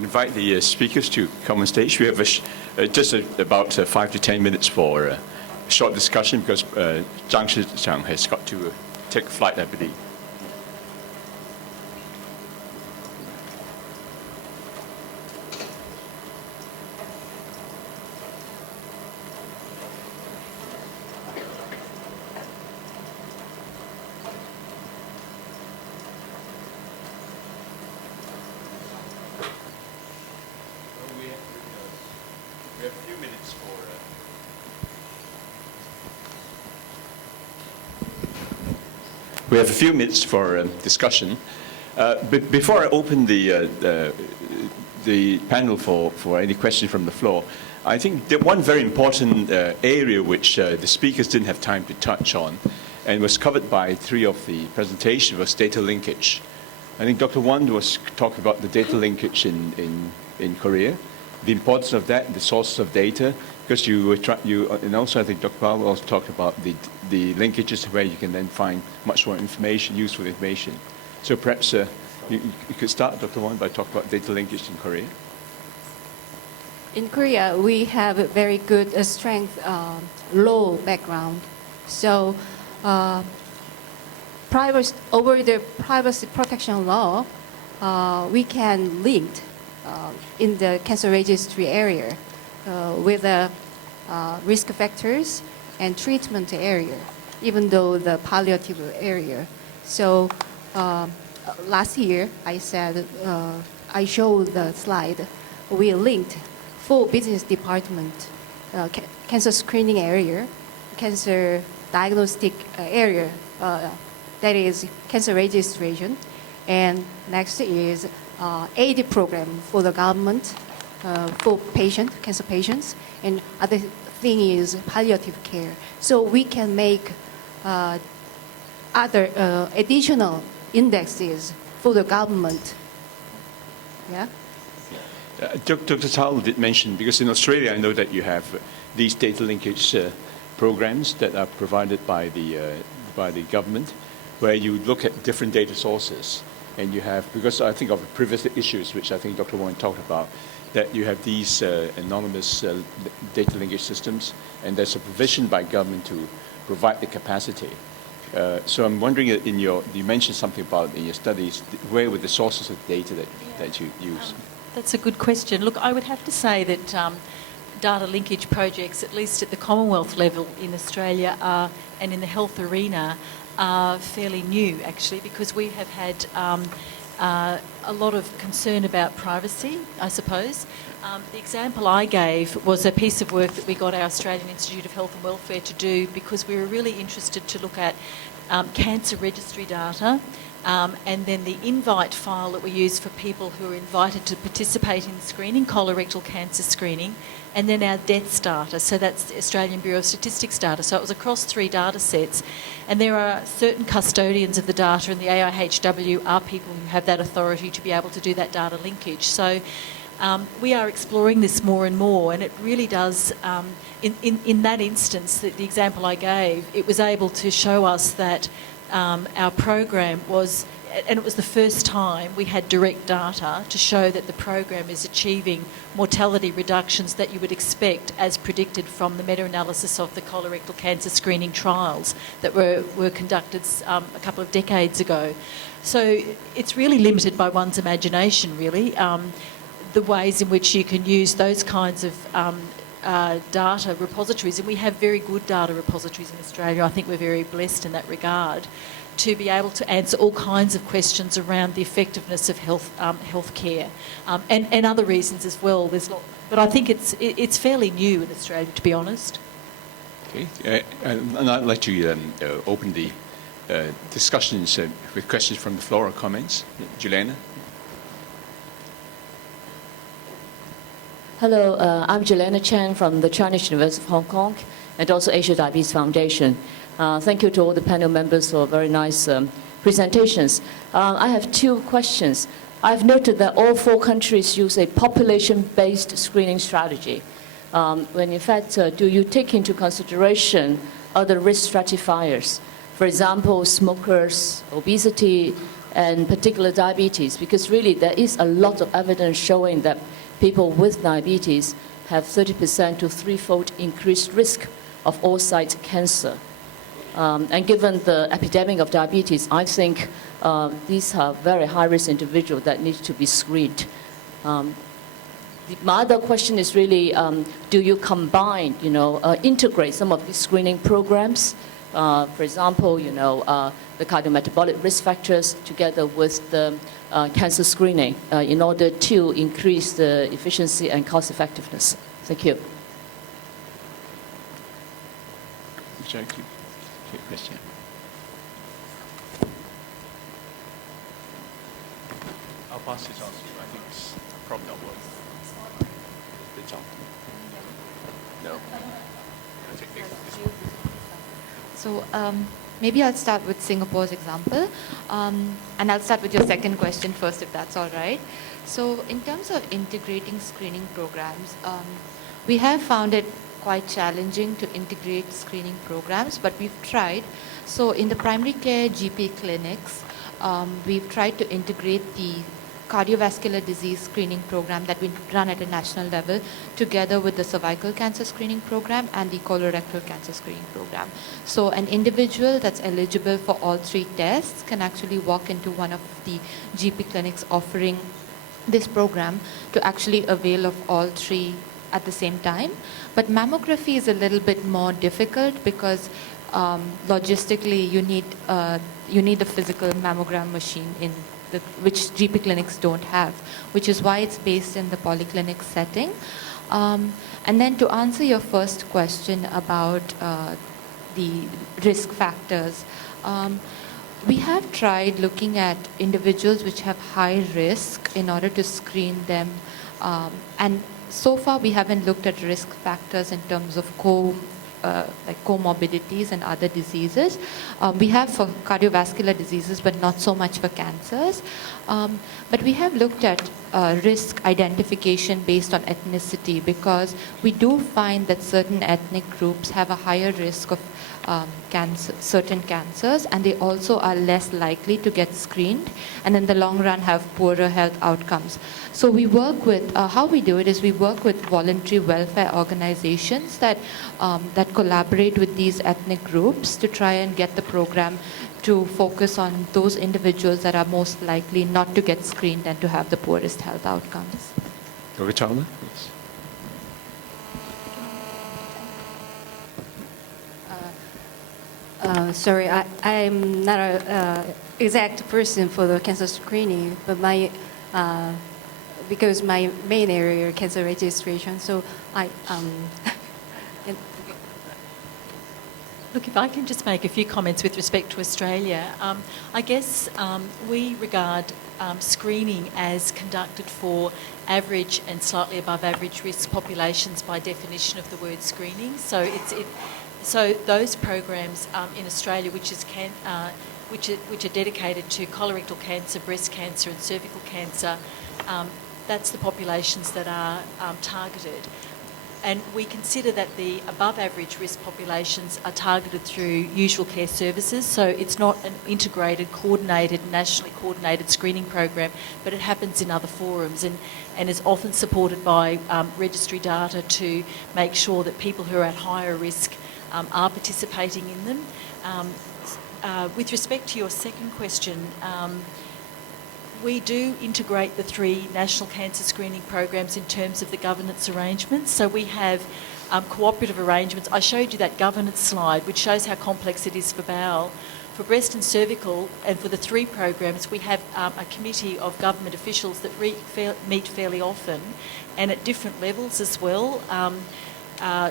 can invite the speakers to come on stage. We have just about 5 to 10 minutes for a short discussion because Zhang Shichang has got to take a flight, I believe. We have a few minutes for discussion. But before I open the panel for any questions from the floor, I think that one very important area which the speakers didn't have time to touch on and was covered by 3 of the presentations was data linkage. I think Dr. Wang was talking about the data linkage in Korea, the importance of that, the sources of data, because and also I think Dr. Powell also talked about the linkages where you can then find much more information, useful information. So perhaps you could start, Dr. Wang, by talking about data linkage in Korea. In Korea, we have a very good strength law background. So over the privacy protection law, we can link in the cancer registry area with the risk factors and treatment area, even though the palliative area. So last year, I showed the slide. We linked 4 business department, cancer screening area, cancer diagnostic area, that is cancer registration, and next is aid program for the government for cancer patients, and other thing is palliative care. So we can make other additional indexes for the government. Yeah. Dr. Tal did mention, because in Australia I know that you have these data linkage programs that are provided by the government, where you look at different data sources, and you have, because I think of the previous issues, which I think Dr. Wang talked about, that you have these anonymous data linkage systems, and there's a provision by government to provide the capacity. So I'm wondering, you mentioned something about in your studies, where were the sources of data that you use? That's a good question. Look, I would have to say that data linkage projects, at least at the Commonwealth level in Australia and in the health arena, are fairly new, actually, because we have had a lot of concern about privacy, I suppose. The example I gave was a piece of work that we got our Australian Institute of Health and Welfare to do because we were really interested to look at cancer registry data and then the invite file that we use for people who are invited to participate in screening, colorectal cancer screening, and then our deaths data. So that's the Australian Bureau of Statistics data. So it was across 3 data sets. And there are certain custodians of the data, and the AIHW are people who have that authority to be able to do that data linkage. So we are exploring this more and more, and it really does, in that instance, the example I gave, it was able to show us that our program was, and it was the first time we had direct data to show that the program is achieving mortality reductions that you would expect as predicted from the meta-analysis of the colorectal cancer screening trials that were conducted a couple of decades ago. So it's really limited by one's imagination, really, the ways in which you can use those kinds of data repositories, and we have very good data repositories in Australia. I think we're very blessed in that regard to be able to answer all kinds of questions around the effectiveness of healthcare and other reasons as well. But I think it's fairly new in Australia, to be honest. Okay, and I'd like to open the discussions with questions from the floor or comments. Juliana? Hello, I'm Juliana Chen from the Chinese University of Hong Kong and also Asia Diabetes Foundation. Thank you to all the panel members for very nice presentations. I have 2 questions. I've noted that all 4 countries use a population-based screening strategy. When in fact, do you take into consideration other risk stratifiers? For example, smokers, obesity, and particular diabetes, because really there is a lot of evidence showing that people with diabetes have 30% to threefold increased risk of all-site cancer. And given the epidemic of diabetes, I think these are very high-risk individuals that need to be screened. My other question is really, do you combine, integrate some of these screening programs? For example, the cardiometabolic risk factors together with the cancer screening in order to increase the efficiency and cost effectiveness. Thank you. Question. I'll pass it on to you. I think it's probably not working. It's on. No. I think this. So maybe I'll start with Singapore's example, and I'll start with your second question first, if that's all right. So in terms of integrating screening programs, we have found it quite challenging to integrate screening programs, but we've tried. So in the primary care GP clinics, we've tried to integrate the cardiovascular disease screening program that we run at a national level together with the cervical cancer screening program and the colorectal cancer screening program. So an individual that's eligible for all three tests can actually walk into one of the GP clinics offering this program to actually avail of all three at the same time. But mammography is a little bit more difficult because logistically you need a physical mammogram machine which GP clinics don't have, which is why it's based in the polyclinic setting. And then to answer your first question about the risk factors, we have tried looking at individuals which have high risk in order to screen them, and so far we haven't looked at risk factors in terms of like comorbidities and other diseases. We have for cardiovascular diseases, but not so much for cancers. But we have looked at risk identification based on ethnicity, because we do find that certain ethnic groups have a higher risk of certain cancers, and they also are less likely to get screened and in the long run have poorer health outcomes. So we work with, how we do it is we work with voluntary welfare organizations that collaborate with these ethnic groups to try and get the program to focus on those individuals that are most likely not to get screened and to have the poorest health outcomes. Dr. Chalmer, please. Sorry, I'm not an exact person for the cancer screening, but because my main area is cancer registration, so Look, if I can just make a few comments with respect to Australia. I guess we regard screening as conducted for average and slightly above average risk populations by definition of the word screening. So those programs in Australia, which are dedicated to colorectal cancer, breast cancer, and cervical cancer, that's the populations that are targeted. And we consider that the above average risk populations are targeted through usual care services. So it's not an integrated, nationally coordinated screening program, but it happens in other forums and is often supported by registry data to make sure that people who are at higher risk are participating in them. With respect to your second question, we do integrate the three national cancer screening programs in terms of the governance arrangements. So we have cooperative arrangements. I showed you that governance slide, which shows how complex it is for bowel. For breast and cervical, and for the three programs, we have a committee of government officials that meet fairly often and at different levels as well,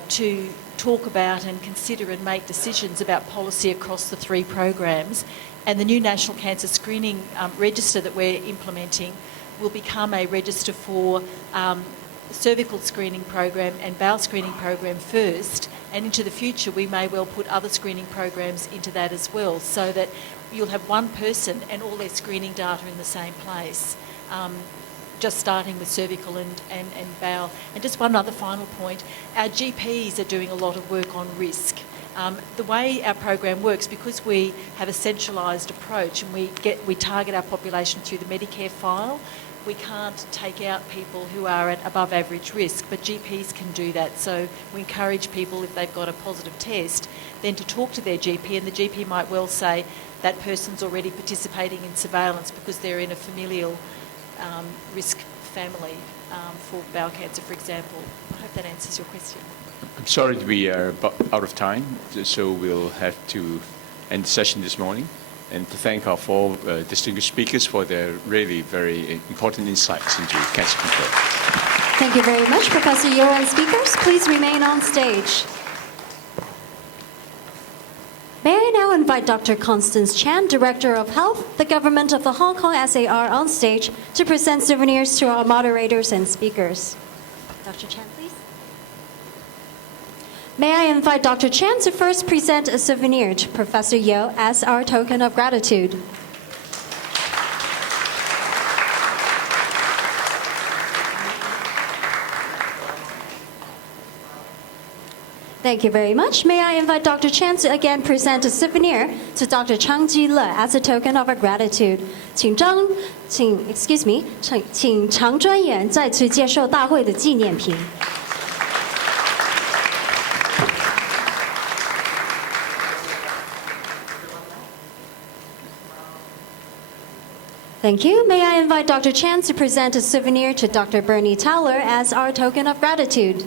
to talk about and consider and make decisions about policy across the three programs. And the new National Cancer Screening Register that we're implementing will become a register for cervical screening program and bowel screening program first, and into the future we may well put other screening programs into that as well, so that you'll have one person and all their screening data in the same place. Just starting with cervical and bowel. And just one other final point, our GPs are doing a lot of work on risk. The way our program works, because we have a centralised approach and we target our population through the Medicare file, we can't take out people who are at above average risk, but GPs can do that. So we encourage people, if they've got a positive test, then to talk to their GP, and the GP might well say that person's already participating in surveillance because they're in a familial risk family for bowel cancer, for example. I hope that answers your question. I'm sorry we are out of time, so we'll have to end the session this morning. And to thank our four distinguished speakers for their really very important insights into cancer control. Thank you very much, Professor Yeo, and speakers. Please remain on stage. May I now invite Dr. Constance Chan, Director of Health, the Government of the Hong Kong SAR, on stage to present souvenirs to our moderators and speakers. Dr. Chan, please. May I invite Dr. Chan to first present a souvenir to Professor Yeo as our token of gratitude. Thank you very much. May I invite Dr. Chan to again present a souvenir to Dr. Chang Ji-le as a token of our gratitude. 请常专员再次接受大会的纪念品。Thank you. May I invite Dr. Chan to present a souvenir to Dr. Bernie Towler as our token of gratitude.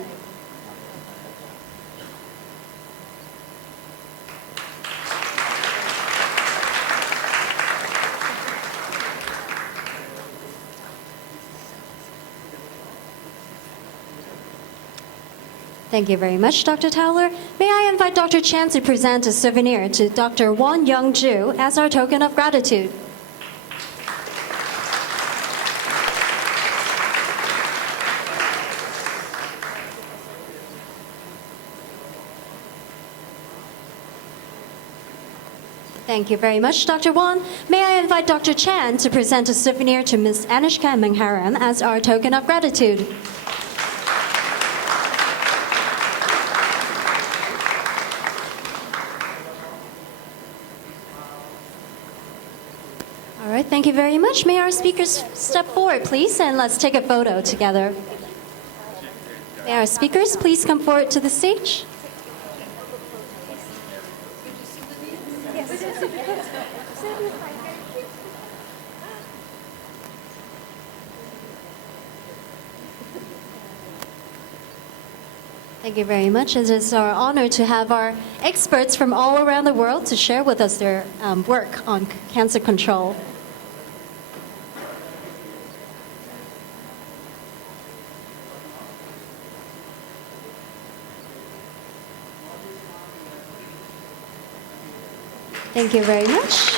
Thank you very much, Dr. Towler. May I invite Dr. Chan to present a souvenir to Dr. Won Young-ju as our token of gratitude. Thank you very much, Dr. Won. May I invite Dr. Chan to present a souvenir to Ms. Anishka Mangharam as our token of gratitude. All right, thank you very much. May our speakers step forward, please, and let's take a photo together. May our speakers please come forward to the stage. Thank you very much. It is our honor to have our experts from all around the world to share with us their work on cancer control. Thank you very much.